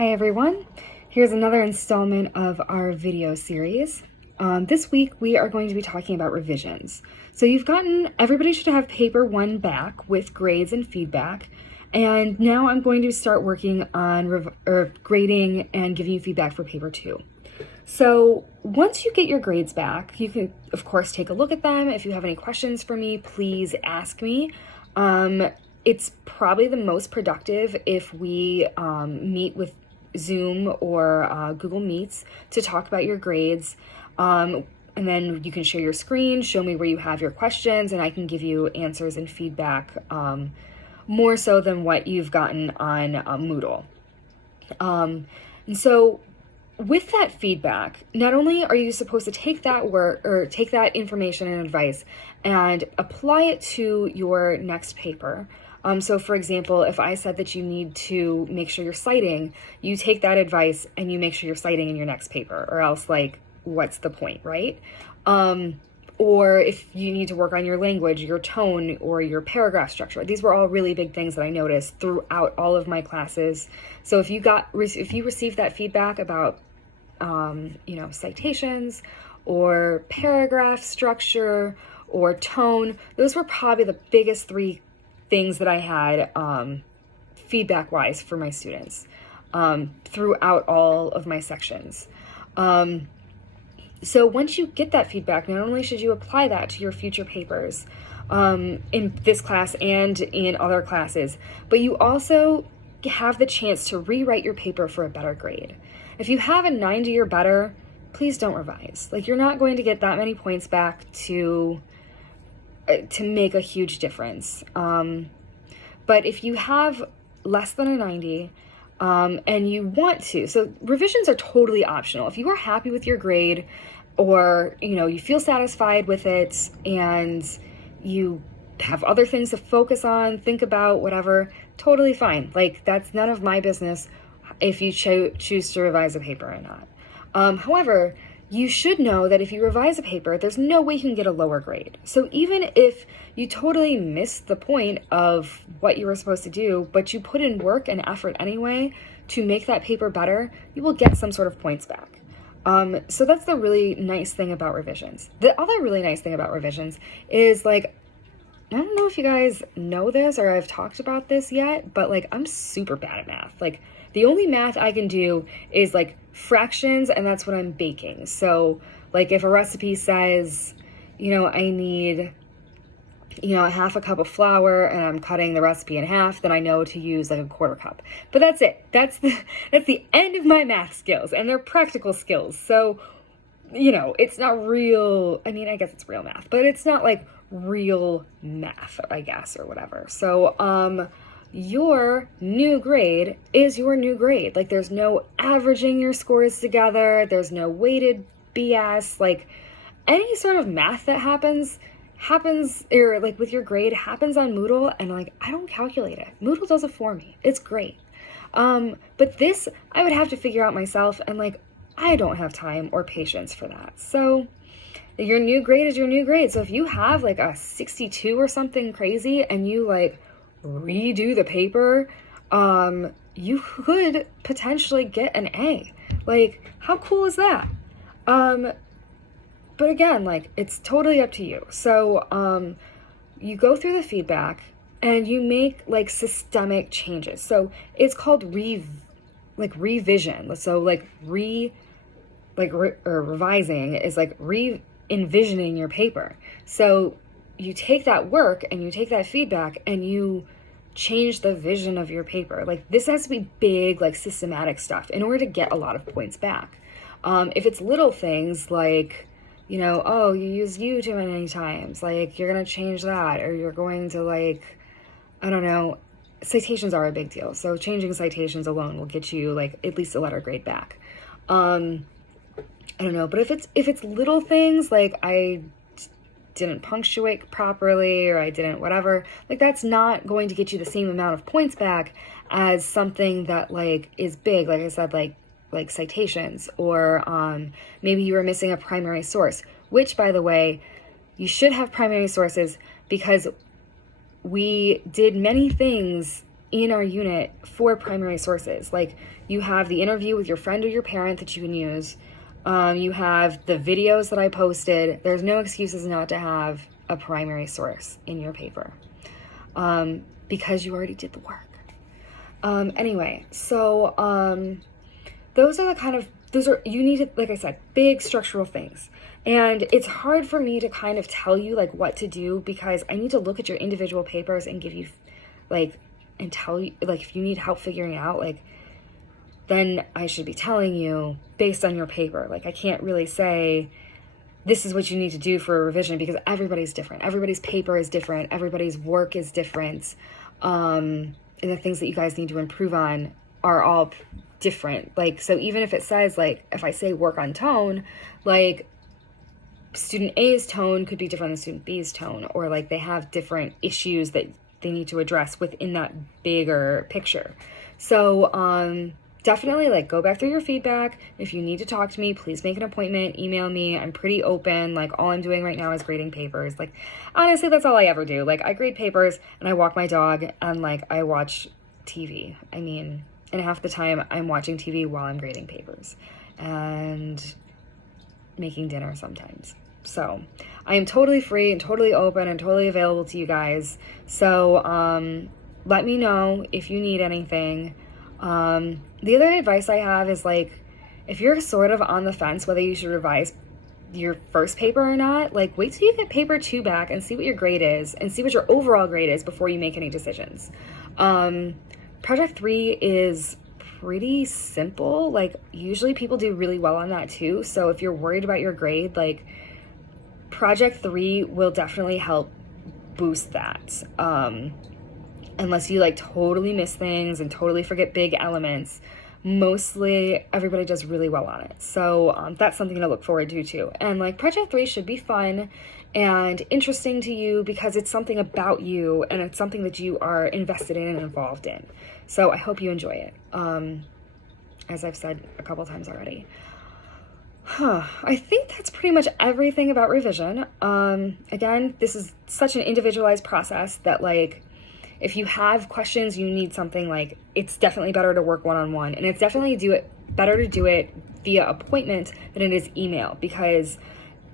Hi everyone, here's another installment of our video series. This week we are going to be talking about revisions. So everybody should have paper 1 back with grades and feedback, and now I'm going to start working on grading and giving you feedback for paper 2. So once you get your grades back, you can of course take a look at them. If you have any questions for me, please ask me. It's probably the most productive if we meet with Zoom or Google Meets to talk about your grades. And then you can share your screen, show me where you have your questions, and I can give you answers and feedback more so than what you've gotten on Moodle. And so with that feedback, not only are you supposed to take that work or take that information and advice and apply it to your next paper. So for example, if I said that you need to make sure you're citing, you take that advice and you make sure you're citing in your next paper, or else what's the point, right? Or if you need to work on your language, your tone, or your paragraph structure. These were all really big things that I noticed throughout all of my classes. So if you received that feedback about citations or paragraph structure or tone, those were probably the biggest 3 things that I had feedback wise for my students throughout all of my sections. So once you get that feedback, not only should you apply that to your future papers in this class and in other classes, but you also have the chance to rewrite your paper for a better grade. If you have a 90 or better, please don't revise. You're not going to get that many points back to make a huge difference. But if you have less than a 90 and you want to, so revisions are totally optional. If you are happy with your grade, or you feel satisfied with it and you have other things to focus on, think about, whatever, totally fine. That's none of my business if you choose to revise a paper or not. However, you should know that if you revise a paper, there's no way you can get a lower grade. So even if you totally missed the point of what you were supposed to do, but you put in work and effort anyway to make that paper better, you will get some sort of points back. So that's the really nice thing about revisions. The other really nice thing about revisions is I don't know if you guys know this or I've talked about this yet, but I'm super bad at math. The only math I can do is fractions, and that's when I'm baking. So if a recipe says, I need, a half a cup of flour and I'm cutting the recipe in half, then I know to use a quarter cup. But that's it. That's the end of my math skills, and they're practical skills. So, it's not real. I mean, I guess it's real math, but it's not real math, I guess, or whatever. So, your new grade is your new grade. There's no averaging your scores together. There's no weighted BS. Any sort of math that happens, or with your grade happens on Moodle, and I don't calculate it. Moodle does it for me. It's great. But this, I would have to figure out myself, and I don't have time or patience for that. So your new grade is your new grade. So if you have a 62 or something crazy, and you redo the paper, you could potentially get an A. How cool is that? But again, it's totally up to you. So you go through the feedback and you make systemic changes. So it's called revision. So revising is re-envisioning your paper. So you take that work and you take that feedback and you change the vision of your paper. This has to be big, systematic stuff in order to get a lot of points back. If it's little things you use you too many times, you're going to change that, or you're going to I don't know, citations are a big deal. So changing citations alone will get you at least a letter grade back. I don't know, but if it's little things I didn't punctuate properly, or I didn't whatever, that's not going to get you the same amount of points back as something that is big, I said, citations, or maybe you were missing a primary source, which, by the way, you should have primary sources, because we did many things in our unit for primary sources. Like, you have the interview with your friend or your parent that you can use. You have the videos that I posted. There's no excuses not to have a primary source in your paper, because you already did the work. Anyway, so those are you need to, like I said, big structural things. And it's hard for me to kind of tell you like what to do, because I need to look at your individual papers and give you like, and tell you, like, if you need help figuring it out, like, then I should be telling you based on your paper. Like, I can't really say this is what you need to do for a revision, because everybody's different. Everybody's paper is different. Everybody's work is different. And the things that you guys need to improve on are all different. Like, so even if it says, like, if I say work on tone, like, student A's tone could be different than student B's tone, or like they have different issues that they need to address within that bigger picture. So definitely, like, go back through your feedback. If you need to talk to me, please make an appointment, email me. I'm pretty open. Like, all I'm doing right now is grading papers. Like, honestly, that's all I ever do. Like, I grade papers and I walk my dog and like I watch TV. I mean, and half the time I'm watching TV while I'm grading papers and making dinner sometimes. So I am totally free and totally open and totally available to you guys. So let me know if you need anything. The other advice I have is, like, if you're sort of on the fence whether you should revise your first paper or not, like, wait till you get paper 2 back and see what your grade is and see what your overall grade is before you make any decisions. Project 3 is pretty simple. Like, usually people do really well on that too. So if you're worried about your grade, like, Project 3 will definitely help boost that. Unless you like totally miss things and totally forget big elements, mostly everybody does really well on it. So that's something to look forward to too. And like, Project 3 should be fun and interesting to you because it's something about you and it's something that you are invested in and involved in. So I hope you enjoy it. As I've said a couple times already. I think that's pretty much everything about revision. Again, this is such an individualized process that, like, if you have questions, you need something, like, it's definitely better to work one-on-one, and it's definitely better to do it via appointment than it is email, because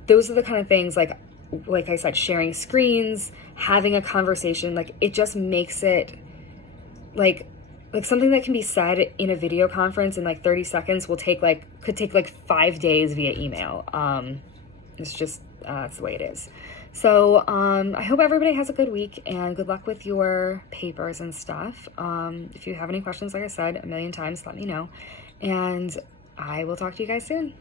those are the kind of things, like I said, sharing screens, having a conversation, like, it just makes it like something that can be said in a video conference in like 30 seconds could take like 5 days via email. It's just, that's the way it is. So I hope everybody has a good week and good luck with your papers and stuff. If you have any questions, like I said a million times, let me know. And I will talk to you guys soon.